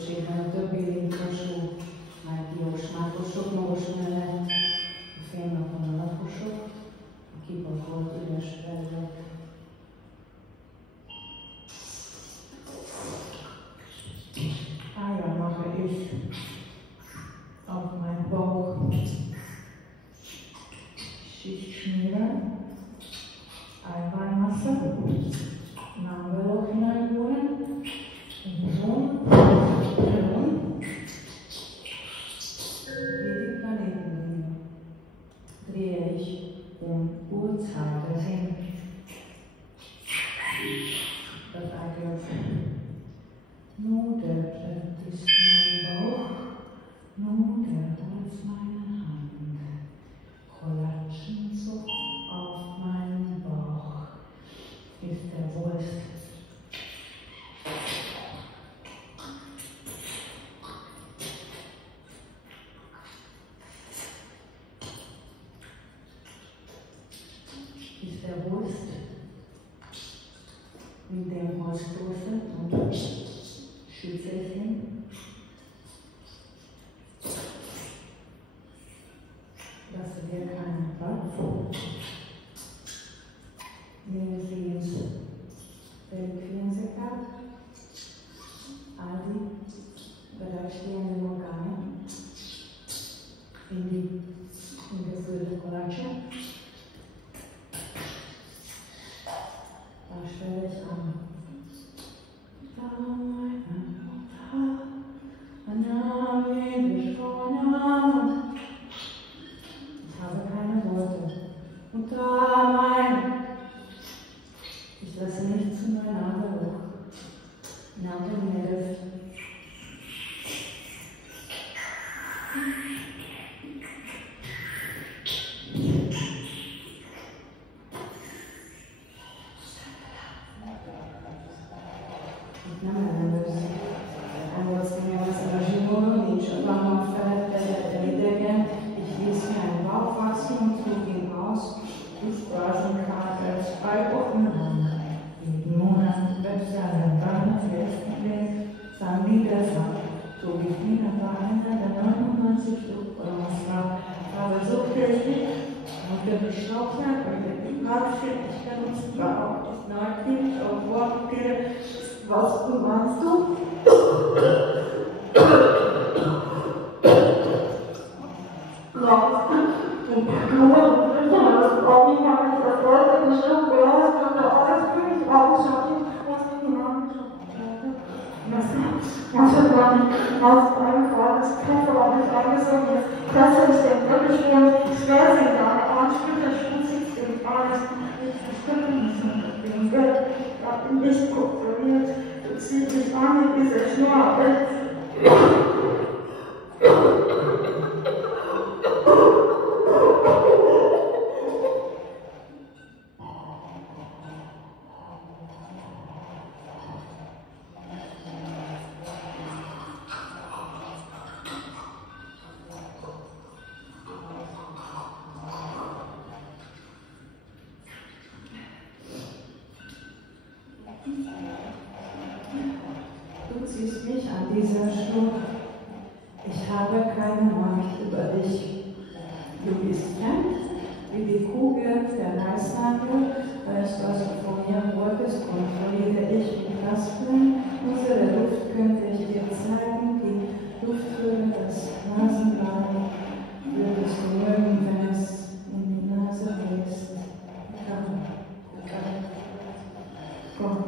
sötétségben a többi létesú, mágiós mágosok, magos mellett a félnapon a lakosok, a kipakolt üres terület. Mache ich auf meinen Bauch Schicht schmieren, Eiweißmasse, Nabelloch hineinholen, herum, wie die Planeten drehe ich Uhrzeit hin. Das Eigelb. Nur der ist mein Bauch, nur der ist meine Hand. Kollatschen so auf meinen Bauch ist der Wurst. Ist der Wurst mit dem Holzstoße und schütze es hin. Lasse dir keinen Platz. Nehme sie ins Reliquiensekrat. All die bereitstehenden Organe in die gefüllte Kollatsche. Da stelle ich an. Ich habe keine Worte. Und da mein. Ich lasse nicht zu meiner Nase hoch. Nase Meeres. Was meinst du? Nicht kontrolliert, du ziehst mich an mit dieser Schnur. Du ziehst mich an dieser Schnur. Ich habe keine Macht über dich. Du bist fremd, wie die Kugel der Reißnadel. Alles, was du von mir wolltest, kontrolliere ich mit Raspeln. Unsere Luft könnte ich dir zeigen, die Luftfülle, das Nasenbein. Würdest du mögen, wenn es in die Nase wächst. Komm.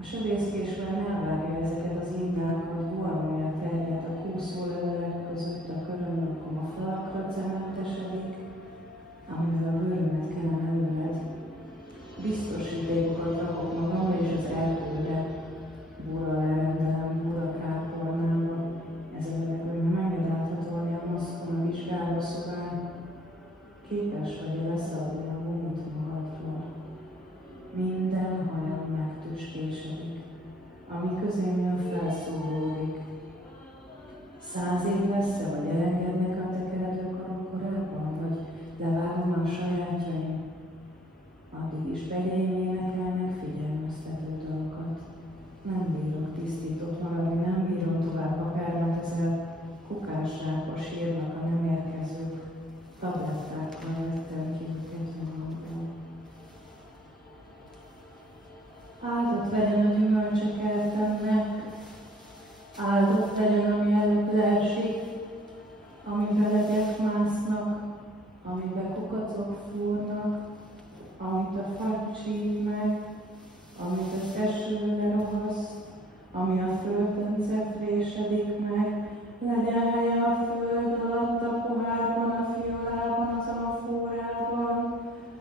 A sövészkés már elvárja ezeket az imnákat, guanóját terjed a kúszó levelek között, a körömlakom a falakra cementesedik, amivel a bőrömet kenem előled. Biztos idékokat rakok magam és az erdőre, búra lerendelem, búra kápolnámra, ezért, hogy meged áthatolni a maszkon a vizsgáló szobán, képes vagy leszadni a gumit magadról. Minden hajam megtüstésedik, ami közém jön felszólódik. 100 év lesz-e, vagy elengednek a tekeredőkarom korábban, vagy levágom a sajátjaim? Addig is begyeim énekelnek figyelmeztető dolgokat. Nem bírok tisztított maradni, nem bírom tovább akár, mert ezzel kukásságba sírnak a nem érkezők. Tablettákkal vettem ki őket magamból. Áldott legyen a gyümölcsök eltennek, áldott legyen, ami előbb leesik, amiben legyek másznak, amiben kukacok fúrnak, amit a fagy csíp meg, amit az eső lerohaszt, ami a földön cetrésedik meg, legyen helye a föld alatt, a pohárban, a fiolában, az amfórában,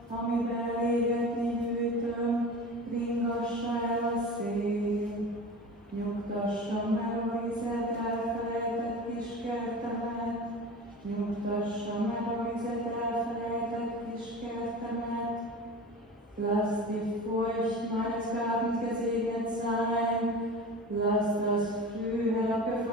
amiben légetni gyűjtöm, ringassa el a szél. Nyugtassa meg a vizet elfelejtett kis kertemet, nyugtassa meg a vizet elfelejtett kis kertemet. Lass die Furcht meines Gartens gesegnet sein, lass das früh herabgefallen